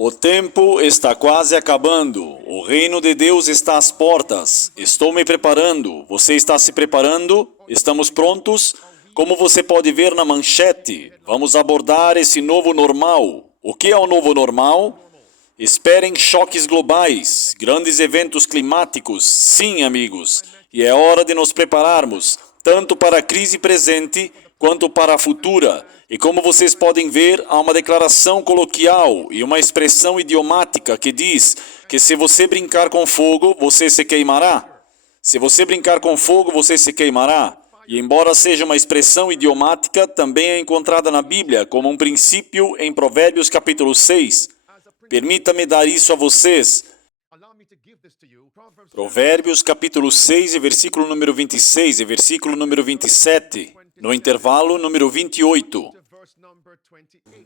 O tempo está quase acabando. O reino de Deus está às portas. Estou me preparando. Você está se preparando? Estamos prontos? Como você pode ver na manchete, vamos abordar esse novo normal. O que é o novo normal? Esperem choques globais, grandes eventos climáticos, sim, amigos. E é hora de nos prepararmos, tanto para a crise presente quanto para a futura. E como vocês podem ver, há uma declaração coloquial e uma expressão idiomática que diz que se você brincar com fogo, você se queimará. Se você brincar com fogo, você se queimará. E embora seja uma expressão idiomática, também é encontrada na Bíblia como um princípio em Provérbios capítulo 6. Permita-me dar isso a vocês. Provérbios capítulo 6, versículo número 26 e versículo número 27, no intervalo número 28.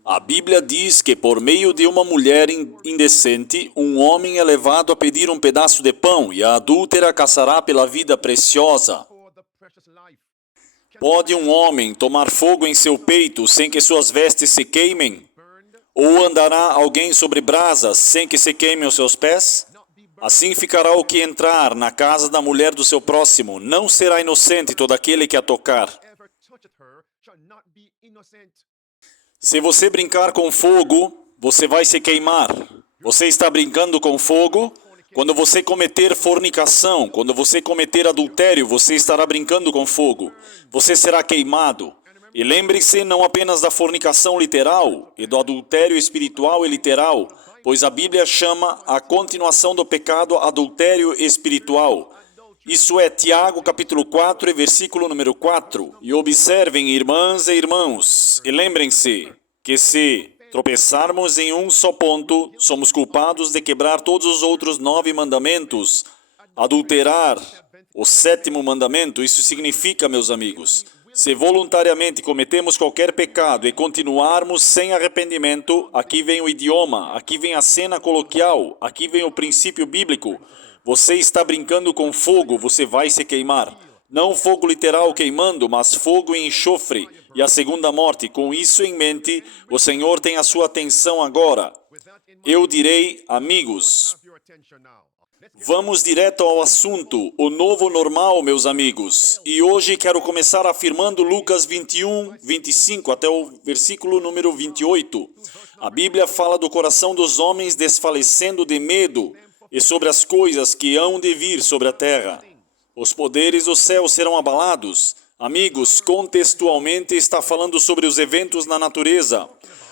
A Bíblia diz que por meio de uma mulher indecente, um homem é levado a pedir um pedaço de pão e a adúltera caçará pela vida preciosa. Pode um homem tomar fogo em seu peito sem que suas vestes se queimem? Ou andará alguém sobre brasas sem que se queimem os seus pés? Assim ficará o que entrar na casa da mulher do seu próximo. Não será inocente todo aquele que a tocar. Se você brincar com fogo, você vai se queimar. Você está brincando com fogo? Quando você cometer fornicação, quando você cometer adultério, você estará brincando com fogo. Você será queimado. E lembre-se não apenas da fornicação literal e do adultério espiritual e literal, pois a Bíblia chama a continuação do pecado adultério espiritual. Isso é Tiago capítulo 4 e versículo número 4. E observem, irmãs e irmãos, e lembrem-se que se tropeçarmos em um só ponto, somos culpados de quebrar todos os outros 9 mandamentos. Adulterar o 7º mandamento, isso significa, meus amigos, se voluntariamente cometemos qualquer pecado e continuarmos sem arrependimento, aqui vem o idioma, aqui vem a cena coloquial, aqui vem o princípio bíblico. Você está brincando com fogo, você vai se queimar. Não fogo literal queimando, mas fogo e enxofre e a segunda morte. Com isso em mente, o Senhor tem a sua atenção agora. Eu direi, amigos, vamos direto ao assunto, o novo normal, meus amigos. E hoje quero começar afirmando Lucas 21, 25 até o versículo número 28. A Bíblia fala do coração dos homens desfalecendo de medo e sobre as coisas que hão de vir sobre a terra. Os poderes do céu serão abalados. Amigos, contextualmente está falando sobre os eventos na natureza.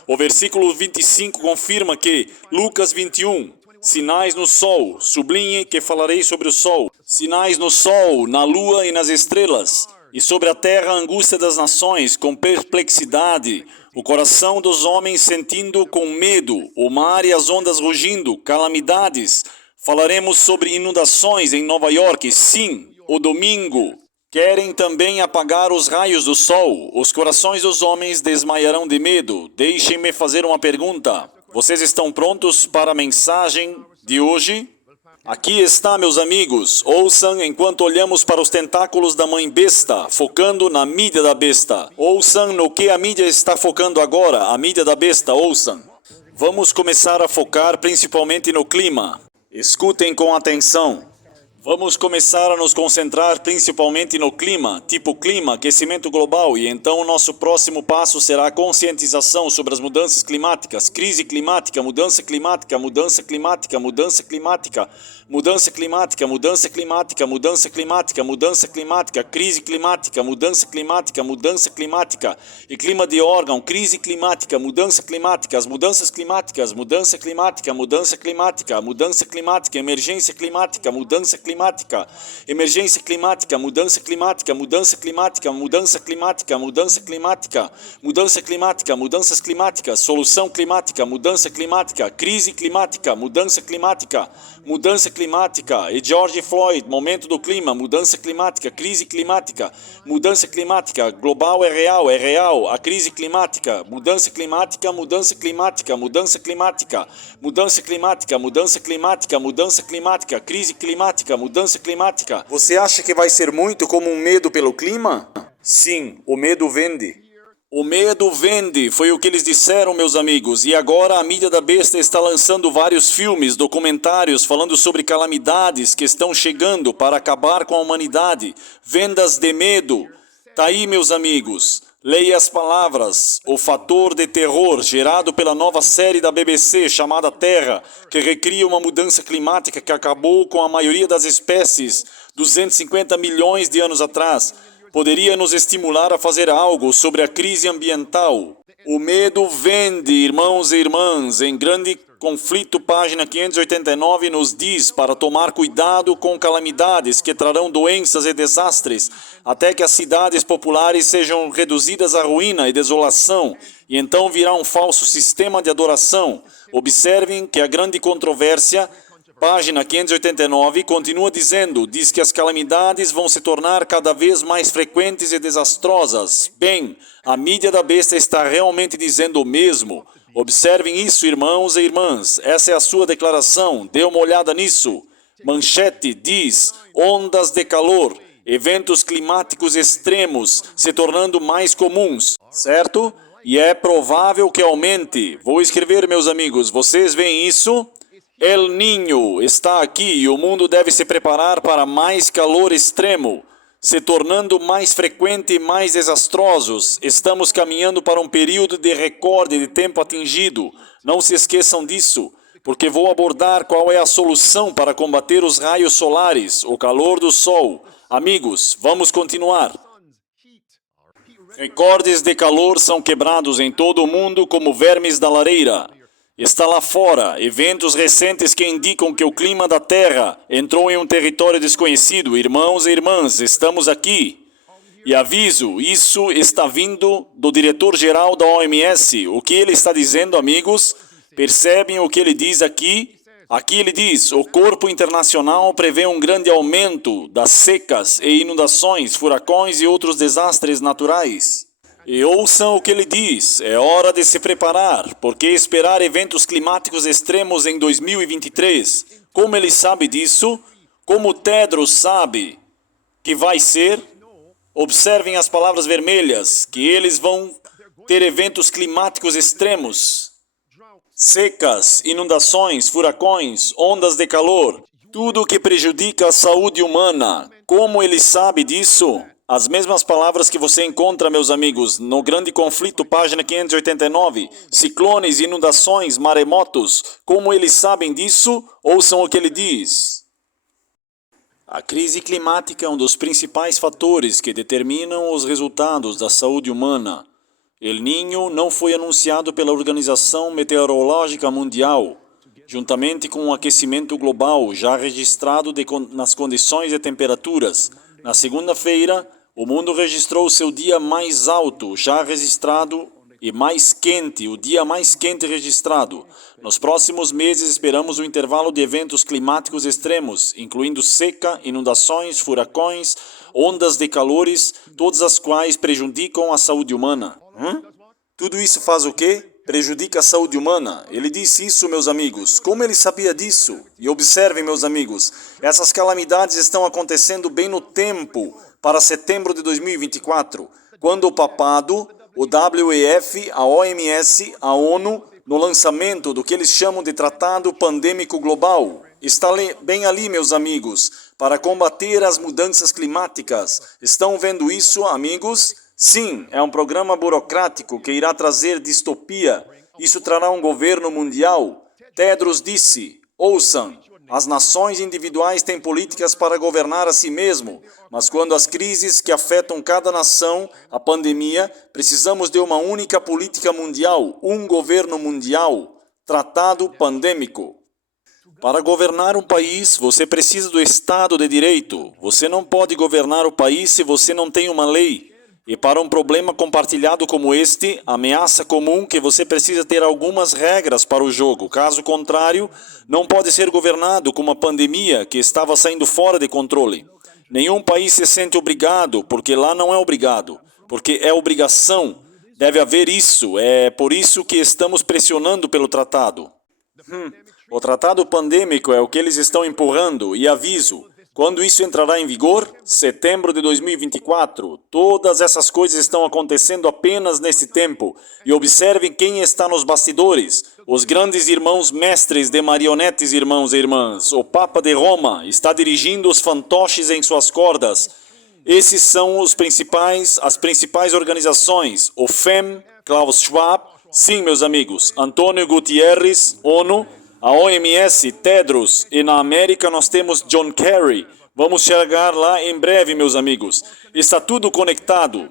O versículo 25 confirma que Lucas 21, sinais no sol, sublinhe que falarei sobre o sol. Sinais no sol, na lua e nas estrelas. E sobre a terra a angústia das nações, com perplexidade. O coração dos homens sentindo com medo. O mar e as ondas rugindo, calamidades. Falaremos sobre inundações em Nova York, sim, o domingo. Querem também apagar os raios do sol. Os corações dos homens desmaiarão de medo. Deixem-me fazer uma pergunta. Vocês estão prontos para a mensagem de hoje? Aqui está, meus amigos. Ouçam enquanto olhamos para os tentáculos da mãe besta, focando na mídia da besta. Ouçam no que a mídia está focando agora, a mídia da besta, ouçam. Vamos começar a focar principalmente no clima. Escutem com atenção. Vamos começar a nos concentrar principalmente no clima, tipo clima, aquecimento global, e então o nosso próximo passo será a conscientização sobre as mudanças climáticas, crise climática, mudança climática, mudança climática, mudança climática, mudança climática, mudança climática, mudança climática, mudança climática, crise climática, mudança climática, mudança climática, e clima de órgão, crise climática, mudança climática, as mudanças climáticas, mudança climática, mudança climática, mudança climática, emergência climática, mudança climática, emergência climática, mudança climática, mudança climática, mudança climática, mudança climática, mudança climática, mudanças climáticas, solução climática, mudança climática, crise climática, mudança climática, mudança climática, e George Floyd, momento do clima, mudança climática, crise climática, mudança climática, global é real, a crise climática, mudança climática, mudança climática, mudança climática, mudança climática, mudança climática, mudança climática, crise climática, mudança climática. Você acha que vai ser muito como um medo pelo clima? Sim, o medo vende. O medo vende, foi o que eles disseram, meus amigos, e agora a mídia da besta está lançando vários filmes, documentários, falando sobre calamidades que estão chegando para acabar com a humanidade. Vendas de medo. Tá aí, meus amigos. Leia as palavras. O fator de terror gerado pela nova série da BBC chamada Terra, que recria uma mudança climática que acabou com a maioria das espécies 250 milhões de anos atrás, poderia nos estimular a fazer algo sobre a crise ambiental. O medo vende, irmãos e irmãs. Em Grande Conflito, página 589, nos diz para tomar cuidado com calamidades que trarão doenças e desastres, até que as cidades populares sejam reduzidas à ruína e desolação, e então virá um falso sistema de adoração. Observem que a grande controvérsia, página 589, continua dizendo, diz que as calamidades vão se tornar cada vez mais frequentes e desastrosas. Bem, a mídia da besta está realmente dizendo o mesmo. Observem isso, irmãos e irmãs. Essa é a sua declaração. Dê uma olhada nisso. Manchete diz, ondas de calor, eventos climáticos extremos se tornando mais comuns, certo? E é provável que aumente. Vou escrever, meus amigos, vocês veem isso? El Niño está aqui e o mundo deve se preparar para mais calor extremo, se tornando mais frequente e mais desastrosos. Estamos caminhando para um período de recorde de tempo atingido. Não se esqueçam disso, porque vou abordar qual é a solução para combater os raios solares, o calor do sol. Amigos, vamos continuar. Recordes de calor são quebrados em todo o mundo como vermes da lareira. Está lá fora, eventos recentes que indicam que o clima da Terra entrou em um território desconhecido. Irmãos e irmãs, estamos aqui. E aviso, isso está vindo do diretor-geral da OMS. O que ele está dizendo, amigos? Percebem o que ele diz aqui? Aqui ele diz, o corpo internacional prevê um grande aumento das secas e inundações, furacões e outros desastres naturais. E ouçam o que ele diz, é hora de se preparar, porque esperar eventos climáticos extremos em 2023? Como ele sabe disso? Como Tedros sabe que vai ser? Observem as palavras vermelhas, que eles vão ter eventos climáticos extremos. Secas, inundações, furacões, ondas de calor, tudo que prejudica a saúde humana. Como ele sabe disso? As mesmas palavras que você encontra, meus amigos, no Grande Conflito, página 589, ciclones, inundações, maremotos. Como eles sabem disso? Ouçam o que ele diz. A crise climática é um dos principais fatores que determinam os resultados da saúde humana. El Niño não foi anunciado pela Organização Meteorológica Mundial, juntamente com o aquecimento global já registrado nas condições de temperaturas. Na segunda-feira, o mundo registrou seu dia mais alto já registrado e mais quente, o dia mais quente registrado. Nos próximos meses esperamos um intervalo de eventos climáticos extremos, incluindo seca, inundações, furacões, ondas de calores, todas as quais prejudicam a saúde humana. Tudo isso faz o quê? Prejudica a saúde humana. Ele disse isso, meus amigos. Como ele sabia disso? E observem, meus amigos, essas calamidades estão acontecendo bem no tempo para setembro de 2024, quando o papado, o WEF, a OMS, a ONU, no lançamento do que eles chamam de Tratado Pandêmico Global. Está bem ali, meus amigos, para combater as mudanças climáticas. Estão vendo isso, amigos? Sim, é um programa burocrático que irá trazer distopia. Isso trará um governo mundial. Tedros disse, ouçam, as nações individuais têm políticas para governar a si mesmo, mas quando as crises que afetam cada nação, a pandemia, precisamos de uma única política mundial, um governo mundial, tratado pandêmico. Para governar um país, você precisa do Estado de Direito. Você não pode governar o país se você não tem uma lei. E para um problema compartilhado como este, ameaça comum que você precisa ter algumas regras para o jogo. Caso contrário, não pode ser governado como uma pandemia que estava saindo fora de controle. Nenhum país se sente obrigado, porque lá não é obrigado, porque é obrigação. Deve haver isso, é por isso que estamos pressionando pelo tratado. O tratado pandêmico é o que eles estão empurrando, e aviso, Quando isso entrará em vigor? Setembro de 2024. Todas essas coisas estão acontecendo apenas nesse tempo. E observe quem está nos bastidores. Os grandes irmãos mestres de marionetes, irmãos e irmãs. O Papa de Roma está dirigindo os fantoches em suas cordas. Esses são as principais organizações. O FEM, Klaus Schwab, sim, meus amigos, Antônio Gutierrez, ONU, a OMS, Tedros, e na América nós temos John Kerry. Vamos chegar lá em breve, meus amigos. Está tudo conectado.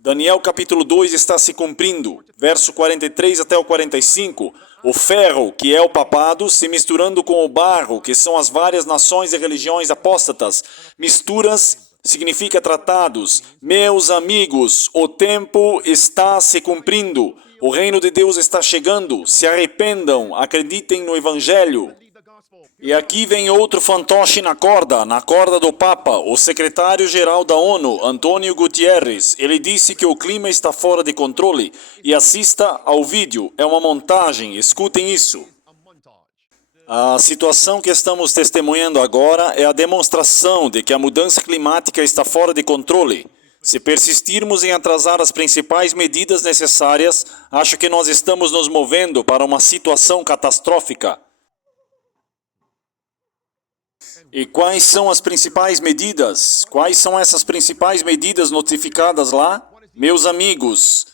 Daniel capítulo 2 está se cumprindo. Verso 43 até o 45. O ferro, que é o papado, se misturando com o barro, que são as várias nações e religiões apóstatas. Misturas significa tratados. Meus amigos, o tempo está se cumprindo. O reino de Deus está chegando. Se arrependam, acreditem no Evangelho. E aqui vem outro fantoche na corda do Papa, o secretário-geral da ONU, Antônio Gutierrez. Ele disse que o clima está fora de controle. E assista ao vídeo, é uma montagem, escutem isso. A situação que estamos testemunhando agora é a demonstração de que a mudança climática está fora de controle. Se persistirmos em atrasar as principais medidas necessárias, acho que nós estamos nos movendo para uma situação catastrófica. E quais são as principais medidas? Quais são essas principais medidas notificadas lá? Meus amigos,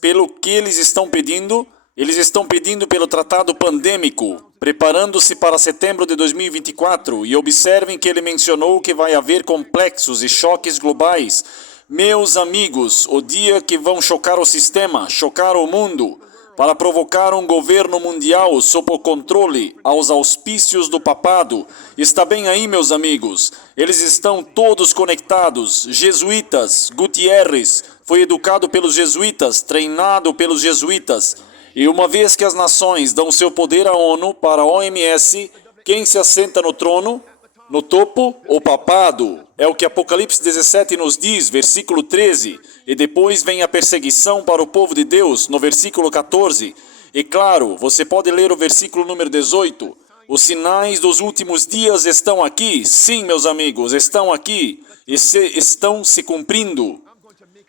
pelo que eles estão pedindo? Eles estão pedindo pelo tratado pandêmico, preparando-se para setembro de 2024, e observem que ele mencionou que vai haver complexos e choques globais. Meus amigos, o dia que vão chocar o sistema, chocar o mundo, para provocar um governo mundial sob o controle, aos auspícios do papado. Está bem aí, meus amigos. Eles estão todos conectados. Jesuítas, Gutierrez foi educado pelos jesuítas, treinado pelos jesuítas. E uma vez que as nações dão seu poder à ONU, para a OMS, quem se assenta no trono? No topo, o papado. É o que Apocalipse 17 nos diz, versículo 13. E depois vem a perseguição para o povo de Deus, no versículo 14. E claro, você pode ler o versículo número 18. Os sinais dos últimos dias estão aqui. Sim, meus amigos, estão aqui. E estão se cumprindo.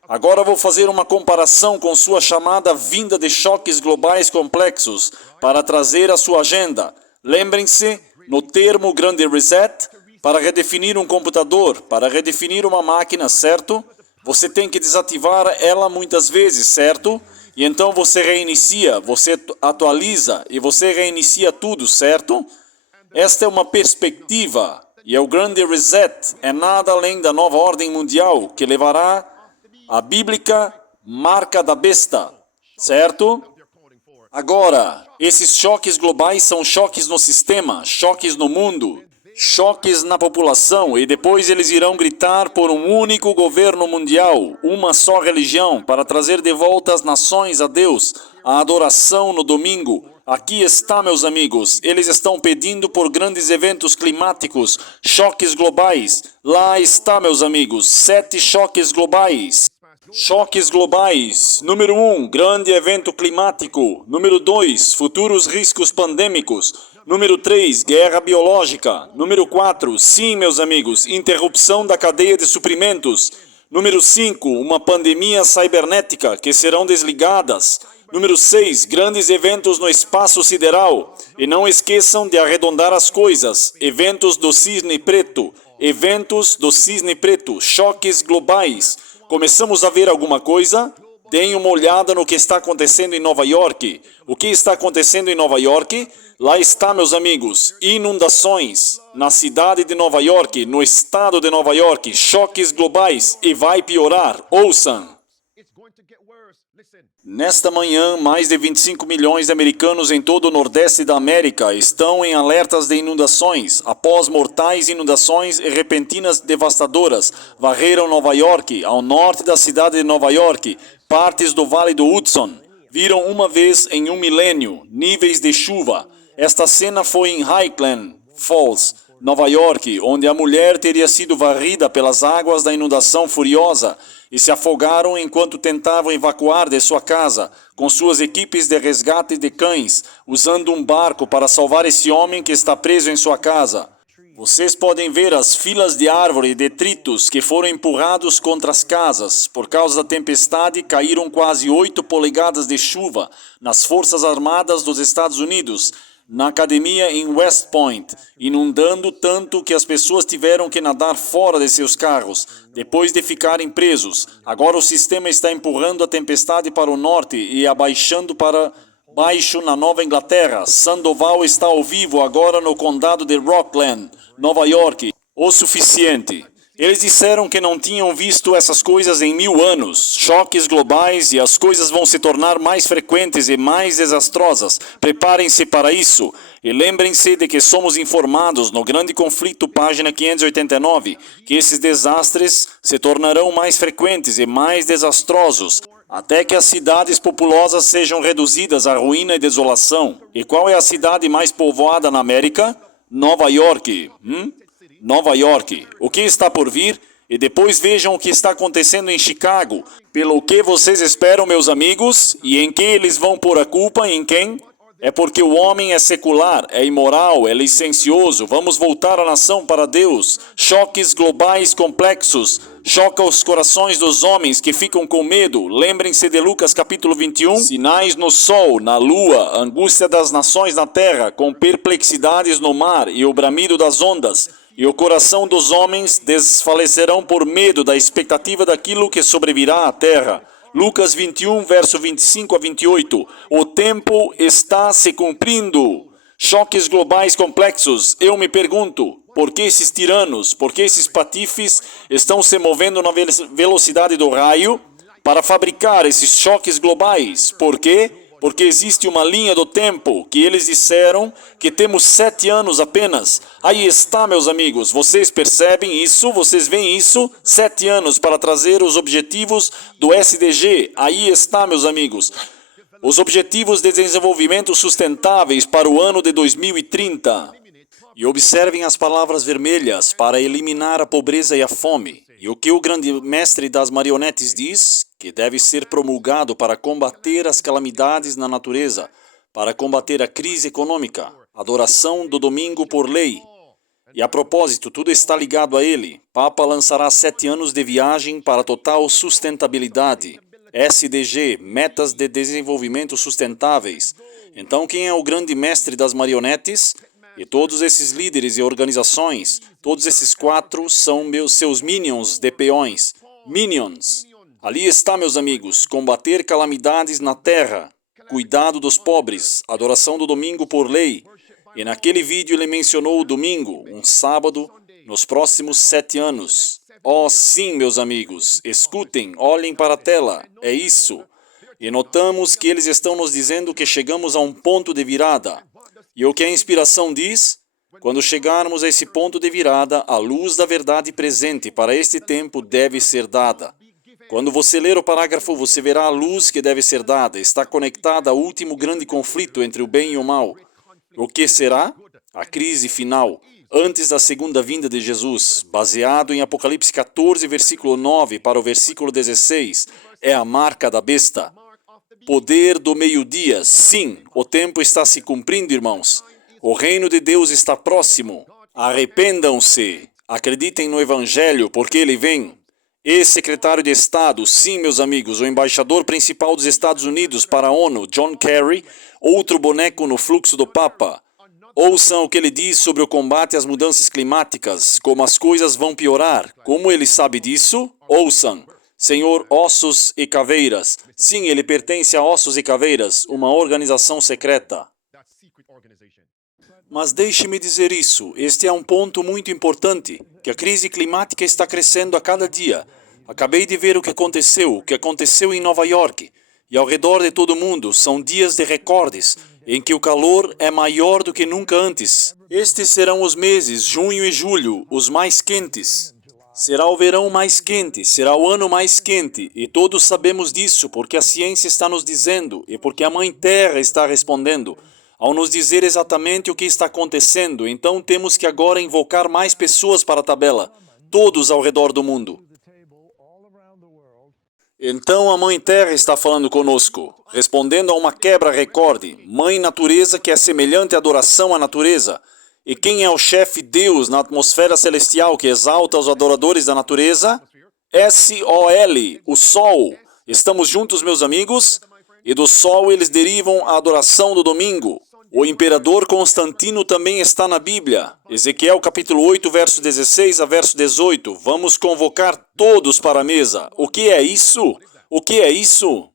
Agora vou fazer uma comparação com sua chamada vinda de choques globais complexos para trazer a sua agenda. Lembrem-se, no termo grande reset, para redefinir um computador, para redefinir uma máquina, certo? Você tem que desativar ela muitas vezes, certo? E então você reinicia, você atualiza e você reinicia tudo, certo? Esta é uma perspectiva, e o grande reset é nada além da nova ordem mundial que levará a bíblica marca da besta, certo? Agora, esses choques globais são choques no sistema, choques no mundo, choques na população, e depois eles irão gritar por um único governo mundial, uma só religião, para trazer de volta as nações a Deus, a adoração no domingo. Aqui está, meus amigos, eles estão pedindo por grandes eventos climáticos, choques globais. Lá está, meus amigos, 7 choques globais. Choques globais. Número 1, grande evento climático. Número 2, futuros riscos pandêmicos. Número 3, guerra biológica. Número 4, sim, meus amigos, interrupção da cadeia de suprimentos. Número 5, uma pandemia cibernética que serão desligadas. Número 6, grandes eventos no espaço sideral. E não esqueçam de arredondar as coisas. Eventos do Cisne Preto. Eventos do Cisne Preto. Choques globais. Começamos a ver alguma coisa? Deem uma olhada no que está acontecendo em Nova York. O que está acontecendo em Nova York? Lá está, meus amigos, inundações na cidade de Nova York, no estado de Nova York, choques globais, e vai piorar. Ouçam! Nesta manhã, mais de 25 milhões de americanos em todo o Nordeste da América estão em alertas de inundações, após mortais inundações e repentinas devastadoras varreram Nova York, ao norte da cidade de Nova York, partes do Vale do Hudson. Viram uma vez em um milênio níveis de chuva. Esta cena foi em Highland Falls, Nova York, onde a mulher teria sido varrida pelas águas da inundação furiosa e se afogaram enquanto tentavam evacuar de sua casa, com suas equipes de resgate de cães, usando um barco para salvar esse homem que está preso em sua casa. Vocês podem ver as filas de árvore e detritos que foram empurrados contra as casas. Por causa da tempestade, caíram quase 8 polegadas de chuva nas Forças Armadas dos Estados Unidos, na academia em West Point, inundando tanto que as pessoas tiveram que nadar fora de seus carros, depois de ficarem presos. Agora o sistema está empurrando a tempestade para o norte e abaixando para baixo na Nova Inglaterra. Sandoval está ao vivo agora no condado de Rockland, Nova York. O suficiente. Eles disseram que não tinham visto essas coisas em 1000 anos. Choques globais e as coisas vão se tornar mais frequentes e mais desastrosas. Preparem-se para isso. E lembrem-se de que somos informados no Grande Conflito, página 589, que esses desastres se tornarão mais frequentes e mais desastrosos, até que as cidades populosas sejam reduzidas à ruína e desolação. E qual é a cidade mais povoada na América? Nova York. Nova York. O que está por vir? E depois vejam o que está acontecendo em Chicago. Pelo que vocês esperam, meus amigos? E em que eles vão pôr a culpa? Em quem? É porque o homem é secular, é imoral, é licencioso. Vamos voltar a nação para Deus. Choques globais complexos. Choca os corações dos homens que ficam com medo. Lembrem-se de Lucas capítulo 21. Sinais no sol, na lua, angústia das nações na terra, com perplexidades no mar e o bramido das ondas. E o coração dos homens desfalecerão por medo da expectativa daquilo que sobrevirá à terra. Lucas 21, verso 25 a 28. O tempo está se cumprindo. Choques globais complexos. Eu me pergunto, por que esses tiranos, por que esses patifes estão se movendo na velocidade do raio para fabricar esses choques globais? Por quê? Porque existe uma linha do tempo que eles disseram que temos 7 anos apenas. Aí está, meus amigos, vocês percebem isso? Vocês veem isso? 7 anos para trazer os objetivos do SDG. Aí está, meus amigos. Os Objetivos de Desenvolvimento Sustentáveis para o ano de 2030. E observem as palavras vermelhas para eliminar a pobreza e a fome. E o que o grande mestre das marionetes diz? Que deve ser promulgado para combater as calamidades na natureza, para combater a crise econômica, adoração do domingo por lei. E a propósito, tudo está ligado a ele. Papa lançará 7 anos de viagem para total sustentabilidade. SDG, Metas de Desenvolvimento Sustentáveis. Então, quem é o grande mestre das marionetes? E todos esses líderes e organizações, todos esses 4 são seus minions de peões. Minions. Ali está, meus amigos, combater calamidades na terra, cuidado dos pobres, adoração do domingo por lei. E naquele vídeo ele mencionou o domingo, um sábado, nos próximos 7 anos. Oh, sim, meus amigos, escutem, olhem para a tela, é isso. E notamos que eles estão nos dizendo que chegamos a um ponto de virada. E o que a inspiração diz? Quando chegarmos a esse ponto de virada, a luz da verdade presente para este tempo deve ser dada. Quando você ler o parágrafo, você verá a luz que deve ser dada. Está conectada ao último grande conflito entre o bem e o mal. O que será? A crise final, antes da segunda vinda de Jesus, baseado em Apocalipse 14, versículo 9 para o versículo 16, é a marca da besta. Poder do meio-dia. Sim, o tempo está se cumprindo, irmãos. O reino de Deus está próximo. Arrependam-se. Acreditem no Evangelho, porque ele vem. Ex-secretário de Estado, sim, meus amigos, o embaixador principal dos Estados Unidos para a ONU, John Kerry, outro boneco no fluxo do Papa. Ouçam o que ele diz sobre o combate às mudanças climáticas, como as coisas vão piorar. Como ele sabe disso? Ouçam. Senhor Ossos e Caveiras. Sim, ele pertence a Ossos e Caveiras, uma organização secreta. Mas deixe-me dizer isso, este é um ponto muito importante, que a crise climática está crescendo a cada dia. Acabei de ver o que aconteceu em Nova York, e ao redor de todo o mundo, são dias de recordes, em que o calor é maior do que nunca antes. Estes serão os meses, junho e julho, os mais quentes. Será o verão mais quente, será o ano mais quente, e todos sabemos disso, porque a ciência está nos dizendo, e porque a Mãe Terra está respondendo. Ao nos dizer exatamente o que está acontecendo, então temos que agora invocar mais pessoas para a tabela, todos ao redor do mundo. Então a Mãe Terra está falando conosco, respondendo a uma quebra-recorde, Mãe Natureza que é semelhante à adoração à natureza. E quem é o chefe Deus na atmosfera celestial que exalta os adoradores da natureza? S-O-L, o Sol. Estamos juntos, meus amigos? E do Sol eles derivam a adoração do domingo. O imperador Constantino também está na Bíblia. Ezequiel capítulo 8, verso 16 a verso 18. Vamos convocar todos para a mesa. O que é isso? O que é isso?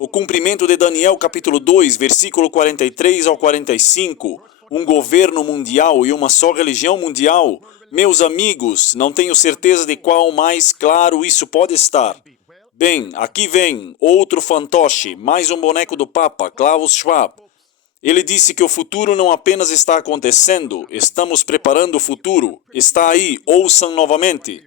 O cumprimento de Daniel capítulo 2, versículo 43 ao 45. Um governo mundial e uma só religião mundial. Meus amigos, não tenho certeza de qual mais claro isso pode estar. Bem, aqui vem outro fantoche, mais um boneco do Papa, Klaus Schwab. Ele disse que o futuro não apenas está acontecendo, estamos preparando o futuro. Está aí, ouçam novamente.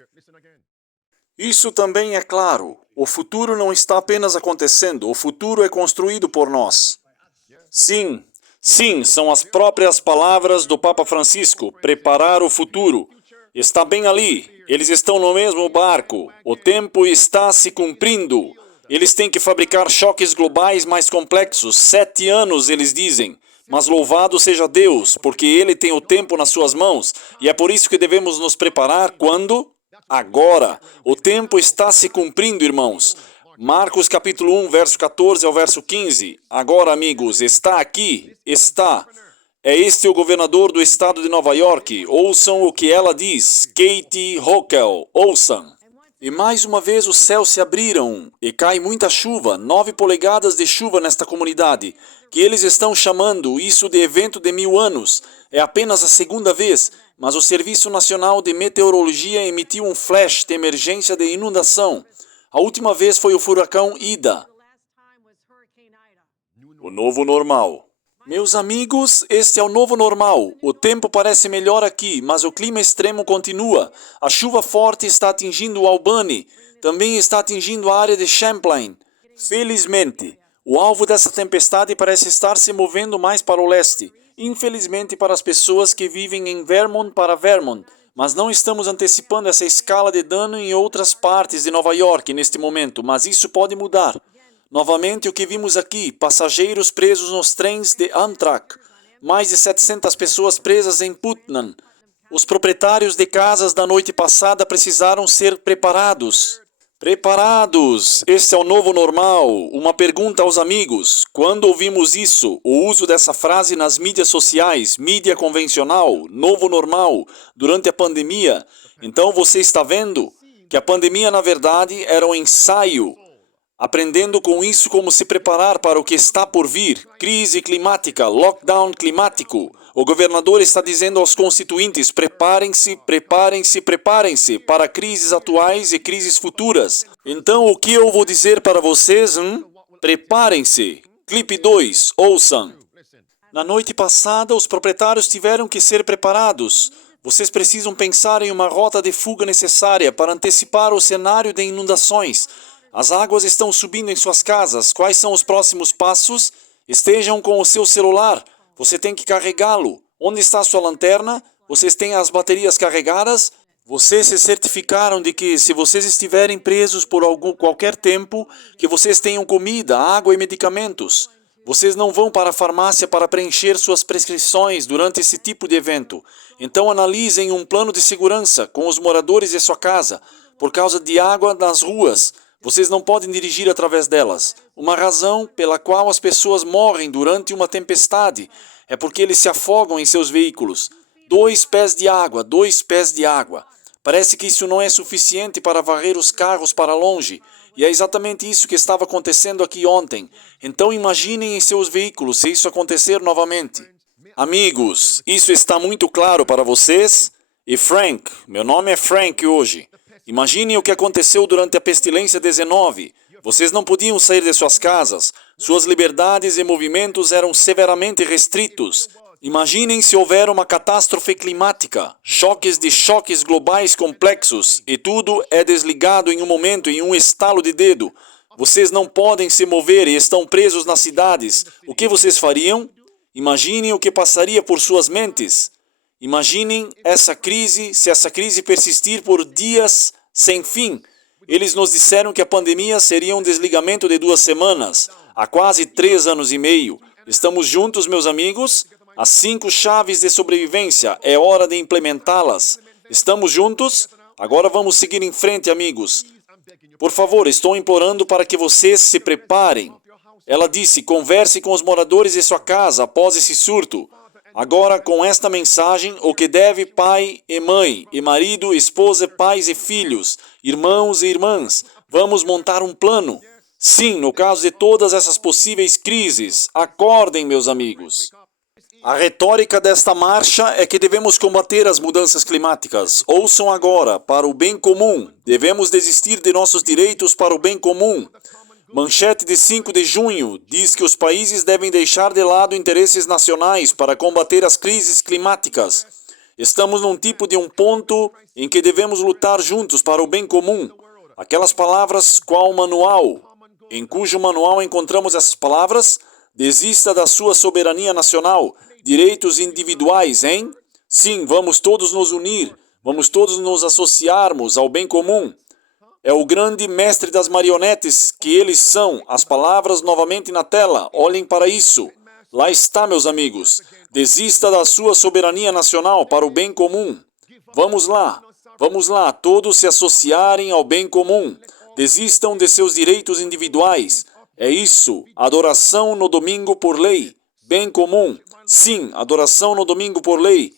Isso também é claro. O futuro não está apenas acontecendo, o futuro é construído por nós. Sim, são as próprias palavras do Papa Francisco, preparar o futuro. Está bem ali, eles estão no mesmo barco, o tempo está se cumprindo. Eles têm que fabricar choques globais mais complexos, 7 anos, eles dizem. Mas louvado seja Deus, porque Ele tem o tempo nas suas mãos. E é por isso que devemos nos preparar quando? Agora. O tempo está se cumprindo, irmãos. Marcos capítulo 1, verso 14 ao verso 15. Agora, amigos, está aqui, está. É este o governador do estado de Nova York. Ouçam o que ela diz. Katie Hochul, ouçam. E mais uma vez os céus se abriram e cai muita chuva, 9 polegadas de chuva nesta comunidade, que eles estão chamando isso de evento de 1000 anos. É apenas a segunda vez, mas o Serviço Nacional de Meteorologia emitiu um flash de emergência de inundação. A última vez foi o furacão Ida. O novo normal. Meus amigos, este é o novo normal. O tempo parece melhor aqui, mas o clima extremo continua. A chuva forte está atingindo Albany, também está atingindo a área de Champlain. Felizmente, o alvo dessa tempestade parece estar se movendo mais para o leste. Infelizmente para as pessoas que vivem em Vermont para Vermont, mas não estamos antecipando essa escala de dano em outras partes de Nova York neste momento, mas isso pode mudar. Novamente, o que vimos aqui, passageiros presos nos trens de Amtrak, mais de 700 pessoas presas em Putnam. Os proprietários de casas da noite passada precisaram ser preparados. Preparados! Este é o novo normal. Uma pergunta aos amigos. Quando ouvimos isso, o uso dessa frase nas mídias sociais, mídia convencional, novo normal, durante a pandemia, então você está vendo que a pandemia, na verdade, era um ensaio. Aprendendo com isso como se preparar para o que está por vir, crise climática, lockdown climático. O governador está dizendo aos constituintes, preparem-se, preparem-se, preparem-se para crises atuais e crises futuras. Então, o que eu vou dizer para vocês? Preparem-se. Clipe 2, ouçam. Na noite passada, os proprietários tiveram que ser preparados. Vocês precisam pensar em uma rota de fuga necessária para antecipar o cenário de inundações. As águas estão subindo em suas casas. Quais são os próximos passos? Estejam com o seu celular. Você tem que carregá-lo. Onde está a sua lanterna? Vocês têm as baterias carregadas? Vocês se certificaram de que, se vocês estiverem presos por qualquer tempo, que vocês tenham comida, água e medicamentos. Vocês não vão para a farmácia para preencher suas prescrições durante esse tipo de evento. Então analisem um plano de segurança com os moradores de sua casa, por causa de água nas ruas. Vocês não podem dirigir através delas. Uma razão pela qual as pessoas morrem durante uma tempestade é porque eles se afogam em seus veículos. 2 pés de água, 2 pés de água. Parece que isso não é suficiente para varrer os carros para longe. E é exatamente isso que estava acontecendo aqui ontem. Então imaginem em seus veículos se isso acontecer novamente. Amigos, isso está muito claro para vocês? E Frank, meu nome é Frank hoje. Imaginem o que aconteceu durante a pestilência 19. Vocês não podiam sair de suas casas. Suas liberdades e movimentos eram severamente restritos. Imaginem se houver uma catástrofe climática, choques globais complexos, e tudo é desligado em um momento, em um estalo de dedo. Vocês não podem se mover e estão presos nas cidades. O que vocês fariam? Imaginem o que passaria por suas mentes. Imaginem essa crise, se essa crise persistir por dias sem fim. Eles nos disseram que a pandemia seria um desligamento de 2 semanas, há quase 3 anos e meio. Estamos juntos, meus amigos? As 5 chaves de sobrevivência, é hora de implementá-las. Estamos juntos? Agora vamos seguir em frente, amigos. Por favor, estou implorando para que vocês se preparem. Ela disse, converse com os moradores de sua casa após esse surto. Agora, com esta mensagem, o que deve pai e mãe, e marido, esposa, pais e filhos, irmãos e irmãs, vamos montar um plano. Sim, no caso de todas essas possíveis crises, acordem, meus amigos. A retórica desta marcha é que devemos combater as mudanças climáticas. Ouçam agora, para o bem comum. Devemos desistir de nossos direitos para o bem comum. Manchete de 5 de junho diz que os países devem deixar de lado interesses nacionais para combater as crises climáticas. Estamos num tipo de um ponto em que devemos lutar juntos para o bem comum. Aquelas palavras qual manual, em cujo manual encontramos essas palavras, desista da sua soberania nacional, direitos individuais, hein? Sim, vamos todos nos unir, vamos todos nos associarmos ao bem comum. É o grande mestre das marionetes que eles são. As palavras novamente na tela. Olhem para isso. Lá está, meus amigos. Desista da sua soberania nacional para o bem comum. Vamos lá, todos se associarem ao bem comum. Desistam de seus direitos individuais. É isso, adoração no domingo por lei. Bem comum. Sim, adoração no domingo por lei.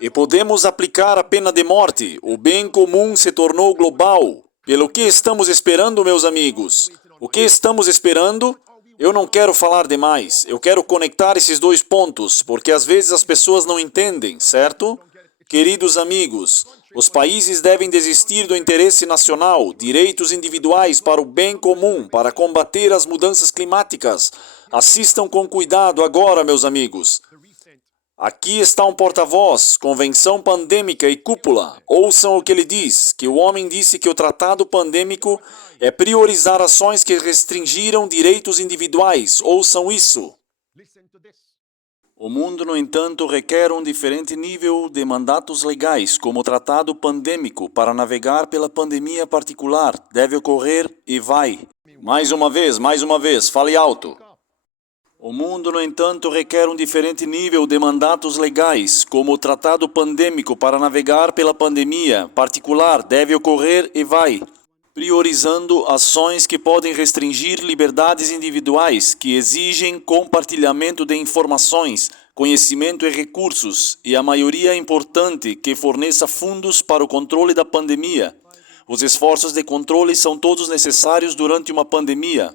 E podemos aplicar a pena de morte. O bem comum se tornou global. Pelo que estamos esperando, meus amigos? O que estamos esperando? Eu não quero falar demais. Eu quero conectar esses 2 pontos, porque às vezes as pessoas não entendem, certo? Queridos amigos, os países devem desistir do interesse nacional, direitos individuais para o bem comum, para combater as mudanças climáticas. Assistam com cuidado agora, meus amigos. Aqui está um porta-voz, convenção pandêmica e cúpula. Ouçam o que ele diz, que o homem disse que o tratado pandêmico é priorizar ações que restringiram direitos individuais. Ouçam isso. O mundo, no entanto, requer um diferente nível de mandatos legais, como o tratado pandêmico, para navegar pela pandemia particular. Deve ocorrer e vai. Mais uma vez, fale alto. O mundo, no entanto, requer um diferente nível de mandatos legais, como o tratado pandêmico para navegar pela pandemia particular deve ocorrer e vai, priorizando ações que podem restringir liberdades individuais, que exigem compartilhamento de informações, conhecimento e recursos, e a maioria importante que forneça fundos para o controle da pandemia. Os esforços de controle são todos necessários durante uma pandemia.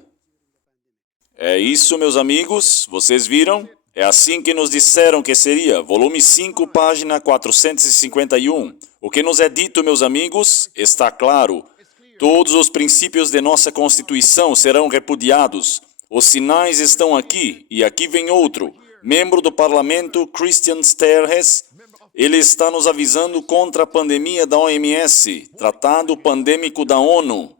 É isso, meus amigos, vocês viram? É assim que nos disseram que seria, volume 5, página 451. O que nos é dito, meus amigos, está claro. Todos os princípios de nossa Constituição serão repudiados. Os sinais estão aqui, e aqui vem outro. Membro do Parlamento, Christian Sterres, ele está nos avisando contra a pandemia da OMS, Tratado Pandêmico da ONU.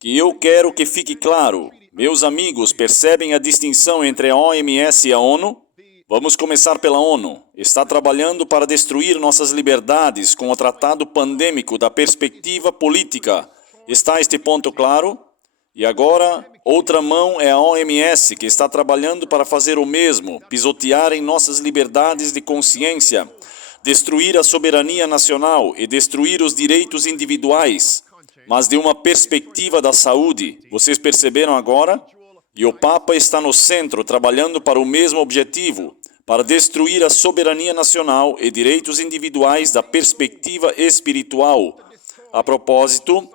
Que eu quero que fique claro. Meus amigos, percebem a distinção entre a OMS e a ONU? Vamos começar pela ONU. Está trabalhando para destruir nossas liberdades com o tratado pandêmico da perspectiva política. Está este ponto claro? E agora, outra mão é a OMS, que está trabalhando para fazer o mesmo, pisotear em nossas liberdades de consciência, destruir a soberania nacional e destruir os direitos individuais. Mas de uma perspectiva da saúde, vocês perceberam agora? E o Papa está no centro, trabalhando para o mesmo objetivo, para destruir a soberania nacional e direitos individuais da perspectiva espiritual. A propósito,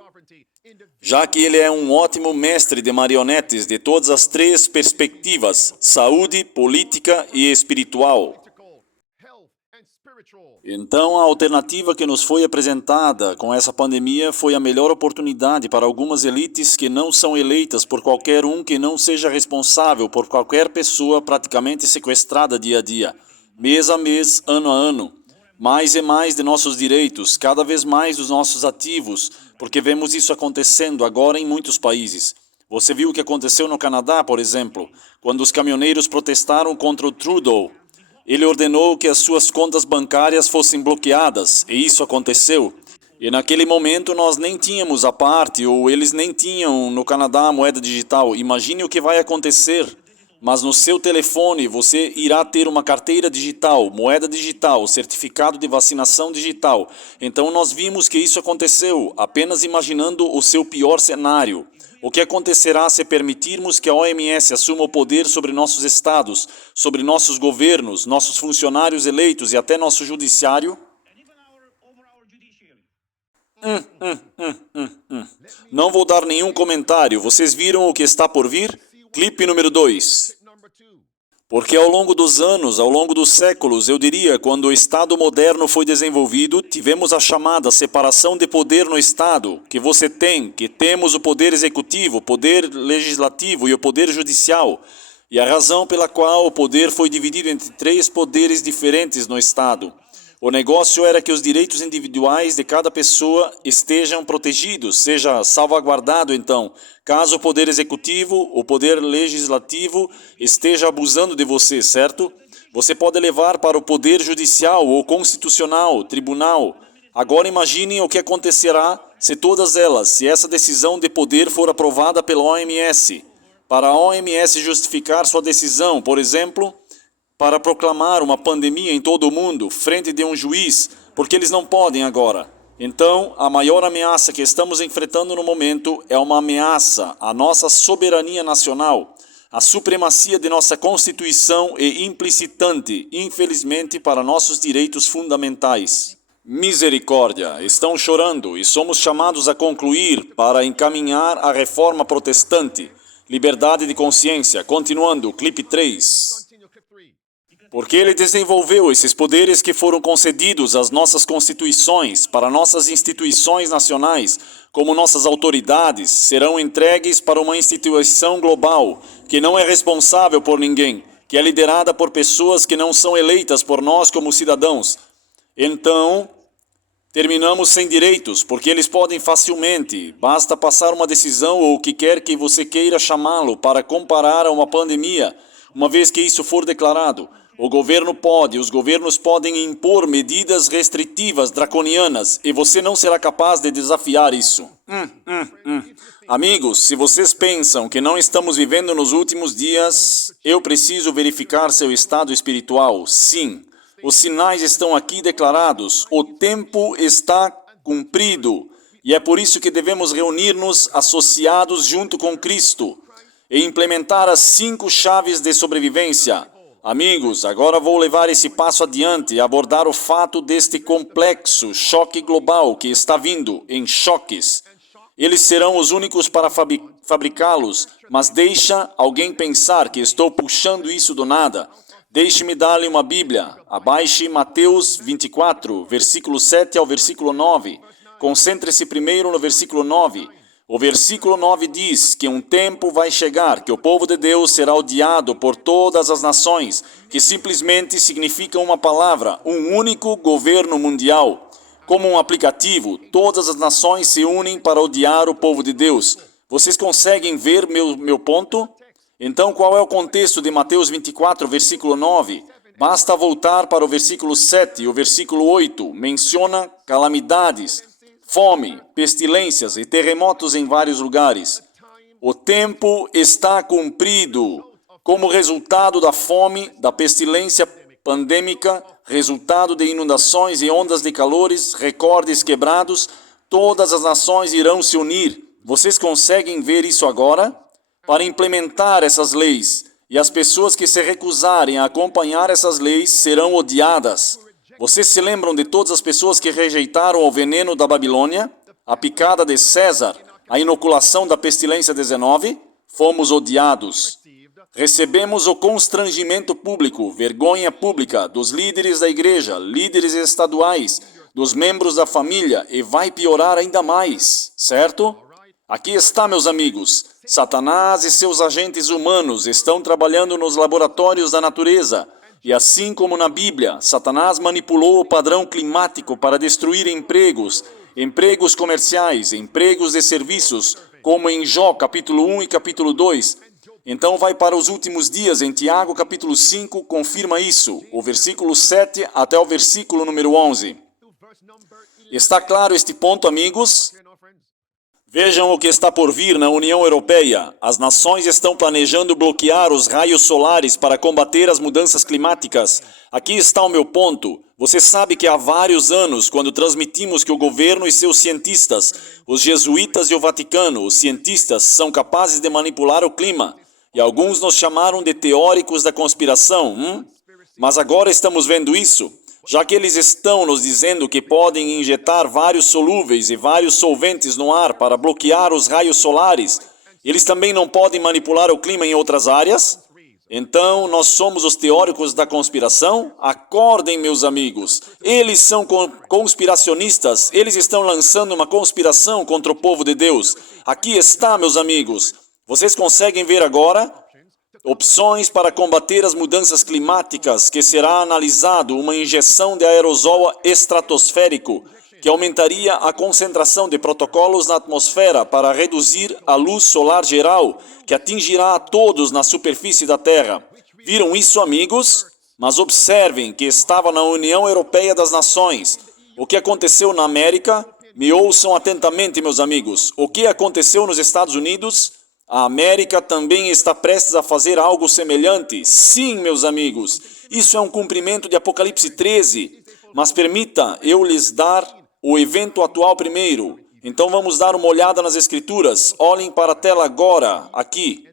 já que ele é um ótimo mestre de marionetes de todas as 3 perspectivas, saúde, política e espiritual. Então, a alternativa que nos foi apresentada com essa pandemia foi a melhor oportunidade para algumas elites que não são eleitas por qualquer um que não seja responsável por qualquer pessoa praticamente sequestrada dia a dia, mês a mês, ano a ano. Mais e mais de nossos direitos, cada vez mais dos nossos ativos, porque vemos isso acontecendo agora em muitos países. Você viu o que aconteceu no Canadá, por exemplo, quando os caminhoneiros protestaram contra o Trudeau. Ele ordenou que as suas contas bancárias fossem bloqueadas, e isso aconteceu. E naquele momento nós nem tínhamos a parte, ou eles nem tinham no Canadá a moeda digital. Imagine o que vai acontecer. Mas no seu telefone você irá ter uma carteira digital, moeda digital, certificado de vacinação digital. Então nós vimos que isso aconteceu, apenas imaginando o seu pior cenário. O que acontecerá se permitirmos que a OMS assuma o poder sobre nossos estados, sobre nossos governos, nossos funcionários eleitos e até nosso judiciário? Não vou dar nenhum comentário. Vocês viram o que está por vir? Clipe número 2. Porque ao longo dos anos, ao longo dos séculos, eu diria, quando o Estado moderno foi desenvolvido, tivemos a chamada separação de poder no Estado, que você tem, que temos o poder executivo, o poder legislativo e o poder judicial. E a razão pela qual o poder foi dividido entre 3 poderes diferentes no Estado. O negócio era que os direitos individuais de cada pessoa estejam protegidos, seja salvaguardado então, caso o poder executivo, o poder legislativo esteja abusando de você, certo? Você pode levar para o poder judicial ou constitucional, tribunal. Agora imaginem o que acontecerá se todas elas, se essa decisão de poder for aprovada pela OMS. Para a OMS justificar sua decisão, por exemplo, para proclamar uma pandemia em todo o mundo, frente de um juiz, porque eles não podem agora. Então, a maior ameaça que estamos enfrentando no momento é uma ameaça à nossa soberania nacional, à supremacia de nossa Constituição e implicitante, infelizmente, para nossos direitos fundamentais. Misericórdia, estão chorando e somos chamados a concluir para encaminhar a reforma protestante. Liberdade de consciência. Continuando, clipe 3. Porque ele desenvolveu esses poderes que foram concedidos às nossas constituições, para nossas instituições nacionais, como nossas autoridades, serão entregues para uma instituição global, que não é responsável por ninguém, que é liderada por pessoas que não são eleitas por nós como cidadãos. Então, terminamos sem direitos, porque eles podem facilmente, basta passar uma decisão ou o que quer que você queira chamá-lo para comparar a uma pandemia, uma vez que isso for declarado. O governo pode, os governos podem impor medidas restritivas, draconianas, e você não será capaz de desafiar isso. Amigos, se vocês pensam que não estamos vivendo nos últimos dias, eu preciso verificar seu estado espiritual. Sim, os sinais estão aqui declarados, o tempo está cumprido, e é por isso que devemos reunir-nos associados junto com Cristo e implementar as 5 chaves de sobrevivência. Amigos, agora vou levar esse passo adiante e abordar o fato deste complexo choque global que está vindo em choques. Eles serão os únicos para fabricá-los, mas deixa alguém pensar que estou puxando isso do nada. Deixe-me dar-lhe uma Bíblia. Abaixe Mateus 24, versículo 7 ao versículo 9. Concentre-se primeiro no versículo 9. O versículo 9 diz que um tempo vai chegar, que o povo de Deus será odiado por todas as nações, que simplesmente significa uma palavra, um único governo mundial. Como um aplicativo, todas as nações se unem para odiar o povo de Deus. Vocês conseguem ver meu ponto? Então, qual é o contexto de Mateus 24, versículo 9? Basta voltar para o versículo 7 e o versículo 8. Menciona calamidades, fome, pestilências e terremotos em vários lugares. O tempo está cumprido. Como resultado da fome, da pestilência pandêmica, resultado de inundações e ondas de calores, recordes quebrados, todas as nações irão se unir. Vocês conseguem ver isso agora? Para implementar essas leis, e as pessoas que se recusarem a acompanhar essas leis serão odiadas. Vocês se lembram de todas as pessoas que rejeitaram o veneno da Babilônia, a picada de César, a inoculação da pestilência 19? Fomos odiados. Recebemos o constrangimento público, vergonha pública dos líderes da igreja, líderes estaduais, dos membros da família, e vai piorar ainda mais, certo? Aqui está, meus amigos. Satanás e seus agentes humanos estão trabalhando nos laboratórios da natureza. E assim como na Bíblia, Satanás manipulou o padrão climático para destruir empregos, empregos comerciais, empregos de serviços, como em Jó, capítulo 1 e capítulo 2. Então vai para os últimos dias, em Tiago, capítulo 5, confirma isso, o versículo 7 até o versículo número 11. Está claro este ponto, amigos? Vejam o que está por vir na União Europeia. As nações estão planejando bloquear os raios solares para combater as mudanças climáticas. Aqui está o meu ponto. Você sabe que há vários anos, quando transmitimos que o governo e seus cientistas, os jesuítas e o Vaticano, os cientistas, são capazes de manipular o clima. E alguns nos chamaram de teóricos da conspiração, Mas agora estamos vendo isso. Já que eles estão nos dizendo que podem injetar vários solúveis e vários solventes no ar para bloquear os raios solares, eles também não podem manipular o clima em outras áreas? Então, nós somos os teóricos da conspiração? Acordem, meus amigos. Eles são conspiracionistas. Eles estão lançando uma conspiração contra o povo de Deus. Aqui está, meus amigos. Vocês conseguem ver agora? Opções para combater as mudanças climáticas, que será analisado uma injeção de aerosol estratosférico, que aumentaria a concentração de protocolos na atmosfera para reduzir a luz solar geral, que atingirá a todos na superfície da Terra. Viram isso, amigos? Mas observem que estava na União Europeia das Nações. O que aconteceu na América? Me ouçam atentamente, meus amigos. O que aconteceu nos Estados Unidos? A América também está prestes a fazer algo semelhante. Sim, meus amigos, isso é um cumprimento de Apocalipse 13. Mas permita eu lhes dar o evento atual primeiro. Então vamos dar uma olhada nas Escrituras. Olhem para a tela agora, aqui.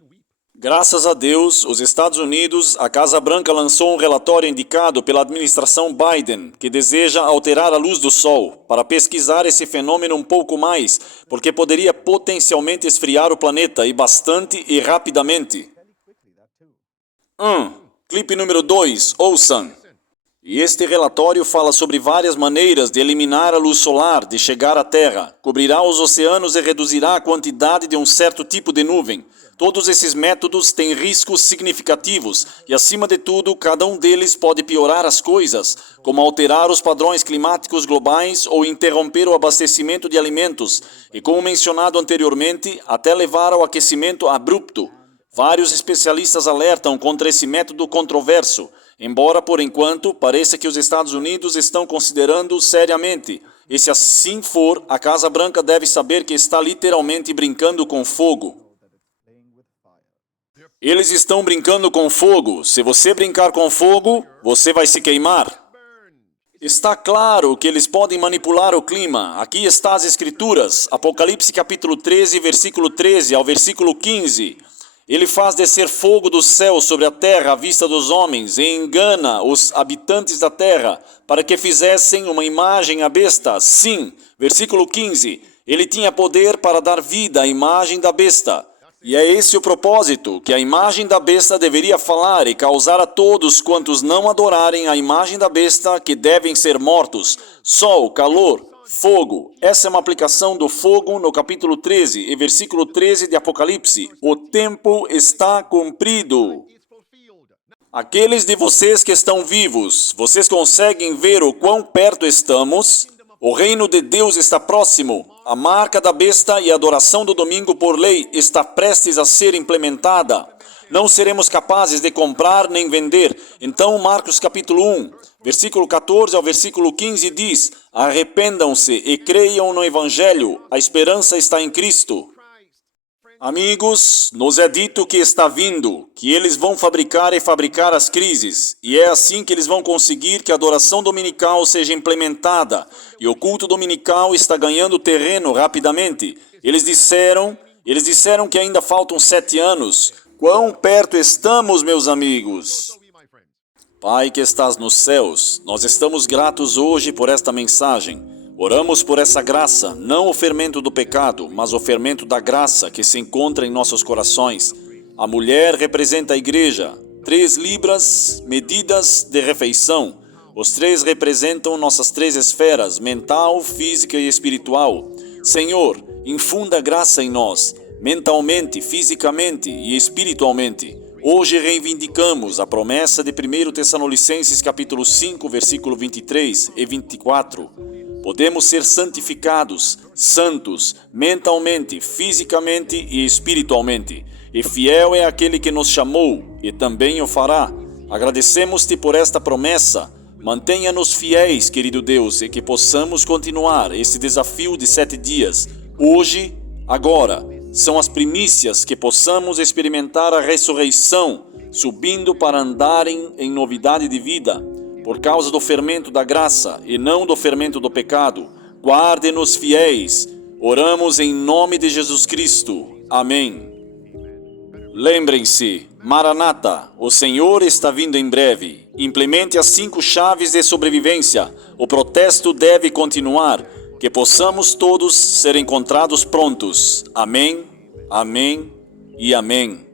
Graças a Deus, os Estados Unidos, a Casa Branca lançou um relatório indicado pela administração Biden, que deseja alterar a luz do Sol, para pesquisar esse fenômeno um pouco mais, porque poderia potencialmente esfriar o planeta, e bastante e rapidamente. Clipe número 2, ouçam. E este relatório fala sobre várias maneiras de eliminar a luz solar, de chegar à Terra. Cobrirá os oceanos e reduzirá a quantidade de um certo tipo de nuvem. Todos esses métodos têm riscos significativos e, acima de tudo, cada um deles pode piorar as coisas, como alterar os padrões climáticos globais ou interromper o abastecimento de alimentos, e, como mencionado anteriormente, até levar ao aquecimento abrupto. Vários especialistas alertam contra esse método controverso, embora, por enquanto, pareça que os Estados Unidos estão considerando seriamente. E se assim for, a Casa Branca deve saber que está literalmente brincando com fogo. Eles estão brincando com fogo. Se você brincar com fogo, você vai se queimar. Está claro que eles podem manipular o clima. Aqui está as Escrituras. Apocalipse capítulo 13, versículo 13 ao versículo 15. Ele faz descer fogo do céu sobre a terra à vista dos homens e engana os habitantes da terra para que fizessem uma imagem à besta. Sim, versículo 15. Ele tinha poder para dar vida à imagem da besta. E é esse o propósito, que a imagem da besta deveria falar e causar a todos quantos não adorarem a imagem da besta que devem ser mortos. Sol, calor, fogo. Essa é uma aplicação do fogo no capítulo 13 e versículo 13 de Apocalipse. O tempo está cumprido. Aqueles de vocês que estão vivos, vocês conseguem ver o quão perto estamos? O reino de Deus está próximo. A marca da besta e a adoração do domingo por lei está prestes a ser implementada. Não seremos capazes de comprar nem vender. Então, Marcos capítulo 1, versículo 14 ao versículo 15 diz: arrependam-se e creiam no Evangelho. A esperança está em Cristo. Amigos, nos é dito que está vindo, que eles vão fabricar as crises, e é assim que eles vão conseguir que a adoração dominical seja implementada, e o culto dominical está ganhando terreno rapidamente. Eles disseram que ainda faltam 7 anos. Quão perto estamos, meus amigos? Pai que estás nos céus, nós estamos gratos hoje por esta mensagem. Oramos por essa graça, não o fermento do pecado, mas o fermento da graça que se encontra em nossos corações. A mulher representa a igreja, 3 libras, medidas de refeição. Os 3 representam nossas 3 esferas, mental, física e espiritual. Senhor, infunda graça em nós, mentalmente, fisicamente e espiritualmente. Hoje reivindicamos a promessa de 1 Tessalonicenses capítulo 5, versículo 23 e 24. Podemos ser santificados, santos, mentalmente, fisicamente e espiritualmente. E fiel é aquele que nos chamou, e também o fará. Agradecemos-te por esta promessa. Mantenha-nos fiéis, querido Deus, e que possamos continuar esse desafio de 7 dias, hoje, Agora, são as primícias que possamos experimentar a ressurreição, subindo para andarem em novidade de vida, por causa do fermento da graça e não do fermento do pecado. Guarde-nos fiéis. Oramos em nome de Jesus Cristo. Amém. Lembrem-se, Maranata, o Senhor está vindo em breve. Implemente as 5 chaves de sobrevivência. O protesto deve continuar. Que possamos todos ser encontrados prontos. Amém, amém e amém.